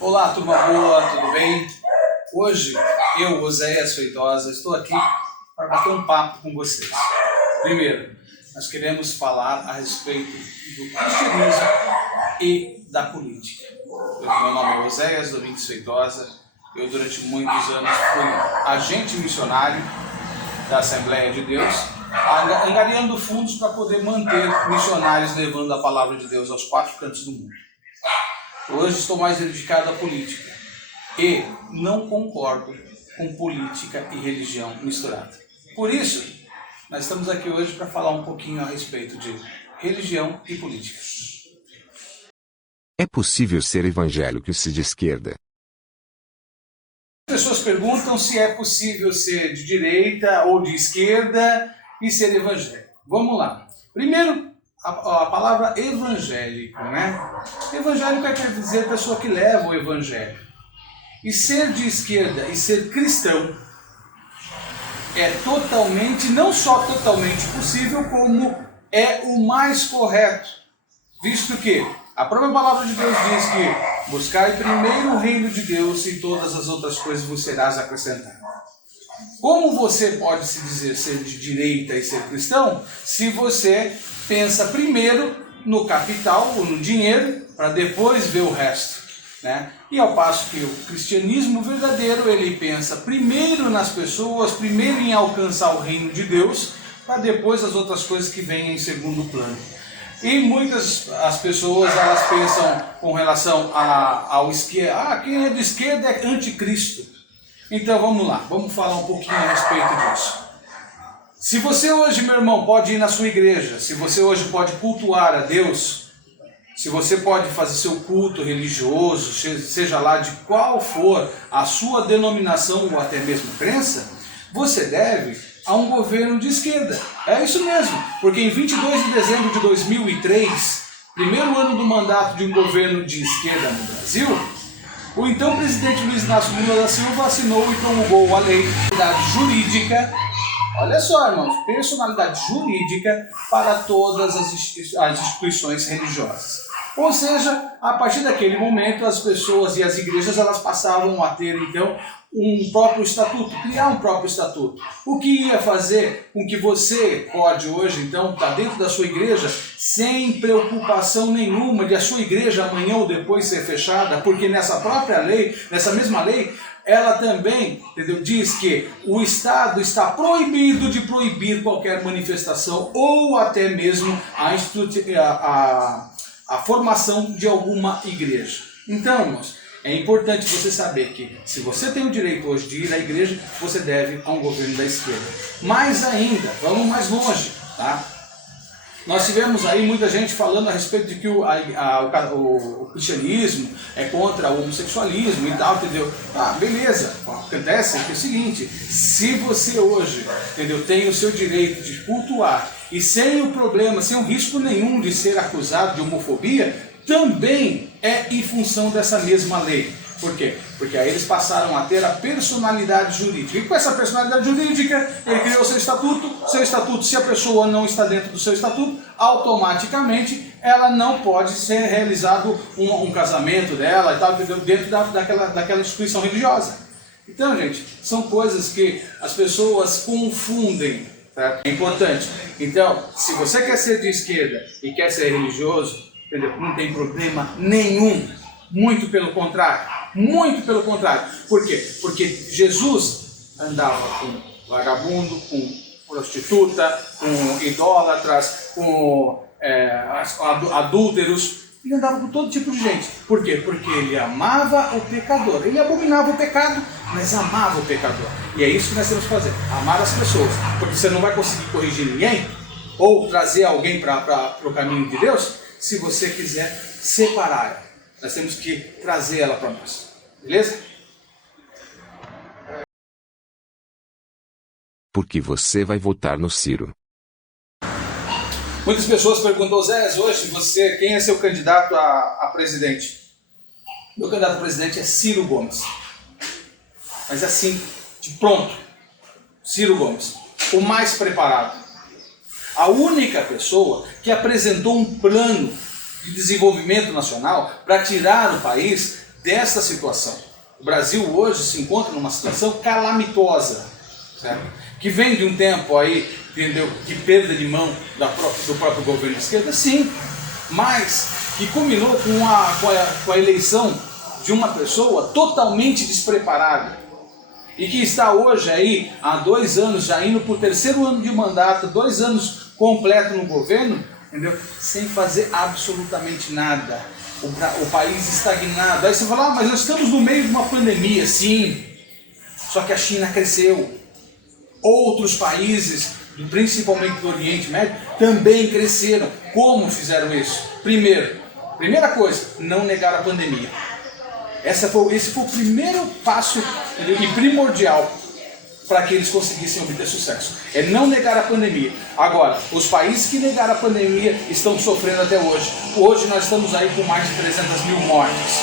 Olá, turma boa, tudo bem? Hoje, eu, Oséias Feitosa, estou aqui para bater um papo com vocês. Primeiro, nós queremos falar a respeito do cristianismo e da política. Meu nome é Oséias Domingos Feitosa, eu durante muitos anos fui agente missionário da Assembleia de Deus, angariando fundos para poder manter missionários levando a palavra de Deus aos quatro cantos do mundo. Hoje estou mais dedicado à política e não concordo com política e religião misturada. Por isso, nós estamos aqui hoje para falar um pouquinho a respeito de religião e política. É possível ser evangélico e ser de esquerda? As pessoas perguntam se é possível ser de direita ou de esquerda e ser evangélico. Vamos lá. Primeiro, a palavra evangélico, né? Evangélico quer dizer pessoa que leva o evangelho. E ser de esquerda e ser cristão é totalmente, não só totalmente possível, como é o mais correto. Visto que a própria palavra de Deus diz que buscai primeiro o reino de Deus e todas as outras coisas vos serás acrescentadas. Como você pode se dizer ser de direita e ser cristão se você pensa primeiro no capital ou no dinheiro para depois ver o resto, né? E ao passo que o cristianismo verdadeiro, ele pensa primeiro nas pessoas, primeiro em alcançar o reino de Deus, para depois as outras coisas que vêm em segundo plano. E muitas as pessoas elas pensam com relação ao esquerda, quem é de esquerda é anticristo. Então vamos lá, vamos falar um pouquinho a respeito disso. Se você hoje, meu irmão, pode ir na sua igreja, se você hoje pode cultuar a Deus, se você pode fazer seu culto religioso, seja lá de qual for a sua denominação ou até mesmo crença, você deve a um governo de esquerda. É isso mesmo, porque em 22 de dezembro de 2003, primeiro ano do mandato de um governo de esquerda no Brasil, o então presidente Luiz Inácio Lula da Silva assinou e promulgou a lei de personalidade jurídica, olha só, irmãos, personalidade jurídica para todas as instituições religiosas. Ou seja, a partir daquele momento as pessoas e as igrejas elas passavam a ter então um próprio estatuto, criar um próprio estatuto. O que ia fazer com que você pode hoje então estar dentro da sua igreja sem preocupação nenhuma de a sua igreja amanhã ou depois ser fechada, porque nessa própria lei, nessa mesma lei, ela também, entendeu, diz que o Estado está proibido de proibir qualquer manifestação ou até mesmo a formação de alguma igreja. Então, irmãos, é importante você saber que se você tem o direito hoje de ir à igreja, você deve a um governo da esquerda. Mais ainda, vamos mais longe, tá? Nós tivemos aí muita gente falando a respeito de que o cristianismo é contra o homossexualismo e tal, entendeu? Beleza, acontece que é o seguinte, se você hoje, entendeu, tem o seu direito de cultuar e sem o problema, sem o risco nenhum de ser acusado de homofobia, também é em função dessa mesma lei. Por quê? Porque aí eles passaram a ter a personalidade jurídica. E com essa personalidade jurídica, ele criou o seu estatuto, se a pessoa não está dentro do seu estatuto, automaticamente ela não pode ser realizado um casamento dela e tal, dentro daquela instituição religiosa. Então, gente, são coisas que as pessoas confundem. Tá? É importante. Então, se você quer ser de esquerda e quer ser religioso, entendeu? Não tem problema nenhum. Muito pelo contrário. Muito pelo contrário. Por quê? Porque Jesus andava com vagabundo, com prostituta, com idólatras, com adúlteros. Ele andava com todo tipo de gente. Por quê? Porque ele amava o pecador. Ele abominava o pecado, mas amava o pecador. E é isso que nós temos que fazer. Amar as pessoas. Porque você não vai conseguir corrigir ninguém ou trazer alguém para o caminho de Deus se você quiser separar ela. Nós temos que trazer ela para nós. Beleza? Por que você vai votar no Ciro? Muitas pessoas perguntam, Zé, hoje quem é seu candidato a presidente? Meu candidato a presidente é Ciro Gomes. Mas assim, de pronto, Ciro Gomes, o mais preparado. A única pessoa que apresentou um plano de desenvolvimento nacional para tirar o país dessa situação. O Brasil hoje se encontra numa situação calamitosa, certo? Que vem de um tempo aí, entendeu, de perda de mão do próprio governo de esquerda, sim, mas que culminou com a eleição de uma pessoa totalmente despreparada e que está hoje aí há 2 anos, já indo para o 3º ano de mandato, 2 anos completo no governo, entendeu? Sem fazer absolutamente nada. O país estagnado. Aí você fala, mas nós estamos no meio de uma pandemia, sim. Só que a China cresceu. Outros países, principalmente do Oriente Médio, também cresceram. Como fizeram isso? Primeira coisa, não negar a pandemia. Esse foi o primeiro passo, entendeu? E primordial para que eles conseguissem obter sucesso. É não negar a pandemia. Agora, os países que negaram a pandemia estão sofrendo até hoje. Hoje nós estamos aí com mais de 300 mil mortes.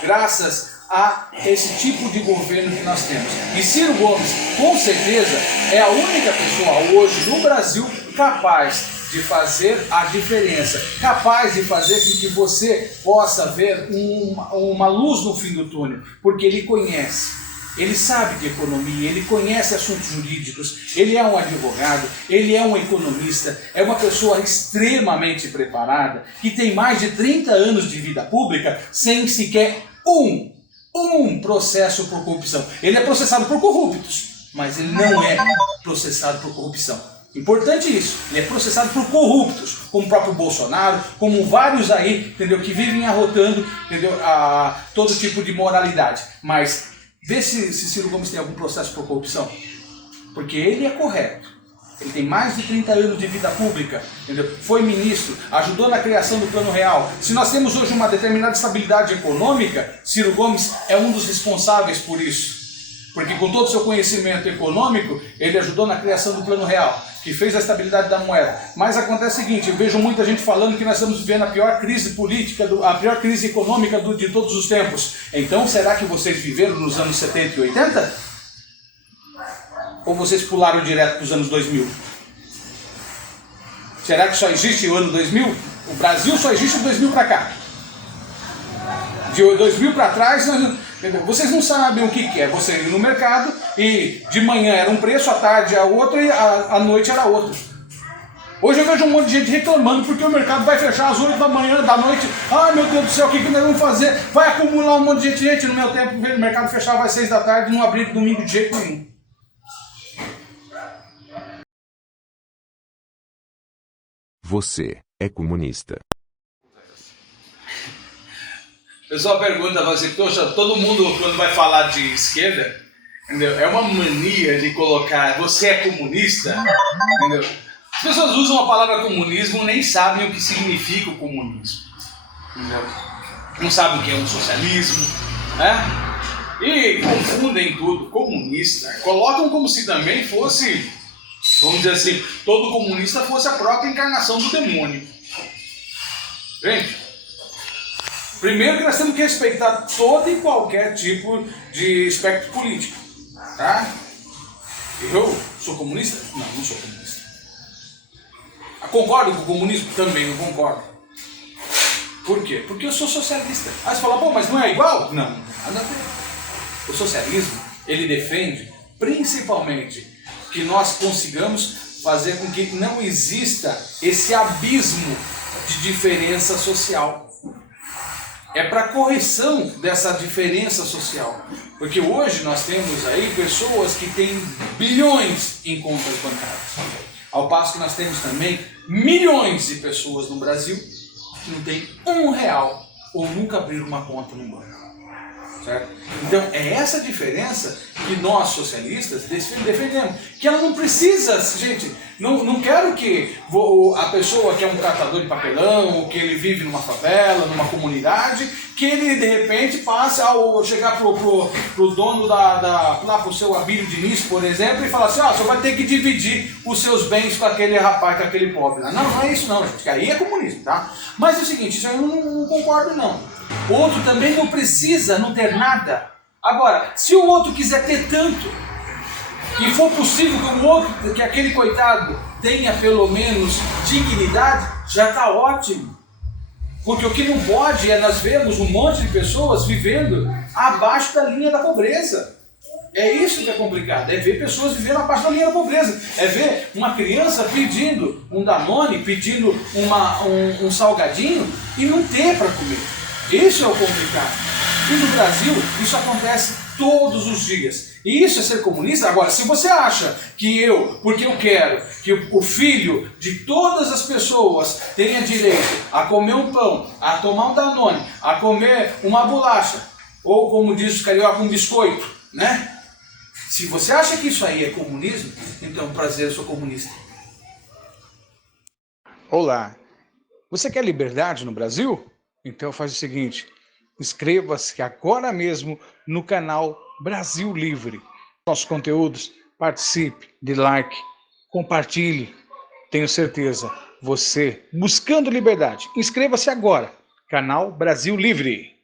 Graças a esse tipo de governo que nós temos. E Ciro Gomes, com certeza, é a única pessoa hoje no Brasil capaz de fazer a diferença, capaz de fazer com que você possa ver uma luz no fim do túnel, porque ele conhece. Ele sabe de economia, ele conhece assuntos jurídicos, ele é um advogado, ele é um economista, é uma pessoa extremamente preparada, que tem mais de 30 anos de vida pública sem sequer um processo por corrupção. Ele é processado por corruptos, mas ele não é processado por corrupção. Importante isso, ele é processado por corruptos, como o próprio Bolsonaro, como vários aí, entendeu, que vivem arrotando, entendeu, todo tipo de moralidade. Mas vê se Ciro Gomes tem algum processo por corrupção. Porque ele é correto. Ele tem mais de 30 anos de vida pública, entendeu? Foi ministro, ajudou na criação do Plano Real. Se nós temos hoje uma determinada estabilidade econômica, Ciro Gomes é um dos responsáveis por isso. Porque com todo o seu conhecimento econômico, ele ajudou na criação do Plano Real, que fez a estabilidade da moeda. Mas acontece o seguinte, eu vejo muita gente falando que nós estamos vivendo a pior crise política, a pior crise econômica de todos os tempos. Então, será que vocês viveram nos anos 70 e 80? Ou vocês pularam direto para os anos 2000? Será que só existe o ano 2000? O Brasil só existe o 2000 para cá. De 2000 para trás, vocês não sabem o que é você ir no mercado e de manhã era um preço, à tarde era outro e à noite era outro. Hoje eu vejo um monte de gente reclamando porque o mercado vai fechar às 8 da manhã, da noite. Ai meu Deus do céu, o que nós vamos fazer? Vai acumular um monte de gente. Gente, no meu tempo o mercado fechava às 6 da tarde e não abria domingo de jeito nenhum. Você é comunista. O pessoal pergunta assim, poxa, todo mundo quando vai falar de esquerda, entendeu? É uma mania de colocar, você é comunista, entendeu? As pessoas usam a palavra comunismo, nem sabem o que significa o comunismo, entendeu? Não sabem o que é um socialismo, né? E confundem tudo, comunista, colocam como se também fosse, vamos dizer assim, todo comunista fosse a própria encarnação do demônio. Gente, primeiro que nós temos que respeitar todo e qualquer tipo de espectro político, tá? Eu sou comunista? Não, não sou comunista. Concordo com o comunismo? Também não concordo. Por quê? Porque eu sou socialista. Aí você fala, bom, mas não é igual? Não, nada a ver. O socialismo, ele defende principalmente que nós consigamos fazer com que não exista esse abismo de diferença social. É para correção dessa diferença social. Porque hoje nós temos aí pessoas que têm bilhões em contas bancárias. Ao passo que nós temos também milhões de pessoas no Brasil que não tem R$1 ou nunca abriram uma conta no banco. Certo? Então é essa diferença que nós socialistas defendemos, que ela não precisa, gente, não quero que a pessoa que é um catador de papelão, ou que ele vive numa favela, numa comunidade, que ele de repente passe ao chegar pro dono lá pro seu Abílio Diniz, por exemplo, e falar assim, você vai ter que dividir os seus bens com aquele rapaz, com aquele pobre. Não é isso não, gente, que aí é comunismo, tá? Mas é o seguinte, isso aí eu não concordo não. O outro também não precisa não ter nada. Agora, se o outro quiser ter tanto, e for possível que o outro, que aquele coitado tenha pelo menos dignidade, já está ótimo. Porque o que não pode é nós vermos um monte de pessoas vivendo abaixo da linha da pobreza. É isso que é complicado, é ver pessoas vivendo abaixo da linha da pobreza. É ver uma criança pedindo um Danone, pedindo um salgadinho e não ter para comer. Isso é o complicado. E no Brasil, isso acontece todos os dias. E isso é ser comunista? Agora, se você acha que porque eu quero que o filho de todas as pessoas tenha direito a comer um pão, a tomar um Danone, a comer uma bolacha, ou como diz os carioca, um biscoito, né? Se você acha que isso aí é comunismo, então prazer, eu sou comunista. Olá, você quer liberdade no Brasil? Então faz o seguinte, inscreva-se agora mesmo no canal Brasil Livre. Nossos conteúdos, participe, dê like, compartilhe. Tenho certeza, você buscando liberdade, inscreva-se agora, canal Brasil Livre.